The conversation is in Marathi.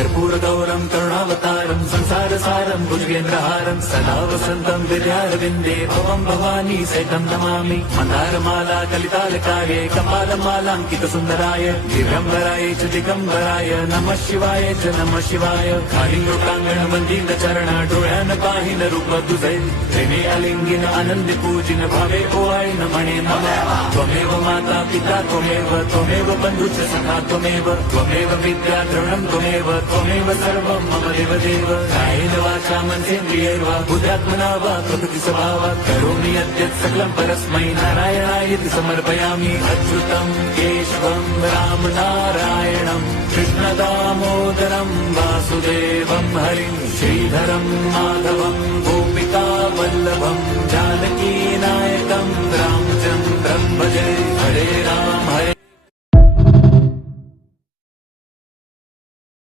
कर्पूर गौरम करुणावतारम संसार सारम भुजगेंद्रहारम सदा वसंतम विद्यारविंदे भवम भवानी सहितं नमामि मंदारमाला कलितालकाये कपालमालांकित सुंदराय दिव्यंबराय च दिगंबराय नमः शिवाय च नमः शिवाय कालिंगोटांगण मंदिर चरण डोळ्यान पाहिन रूप तुझे प्रेमे आलिंगिन आनंदी पूजिन भावे ओवाळीन म्हणे नमः त्वमेव माता पिता त्वमेव बंधुच सखा त्वमेव विद्या द्रवणं त्वमेव सर्वं मम देवदेव कायेन वाचा मनसेन्द्रियैर्वा बुद्ध्यात्मना वा प्रकृति स्वभावात् करोमि यद्यत् सकलं परस्मै नारायणायति समर्पयामि अच्युतं केशवं राम नारायणं कृष्णदामोदरं वासुदेवं हरिं श्रीधरं माधवं गोपिका वल्लभं जानकी नायकं रामचन्द्रं भजे।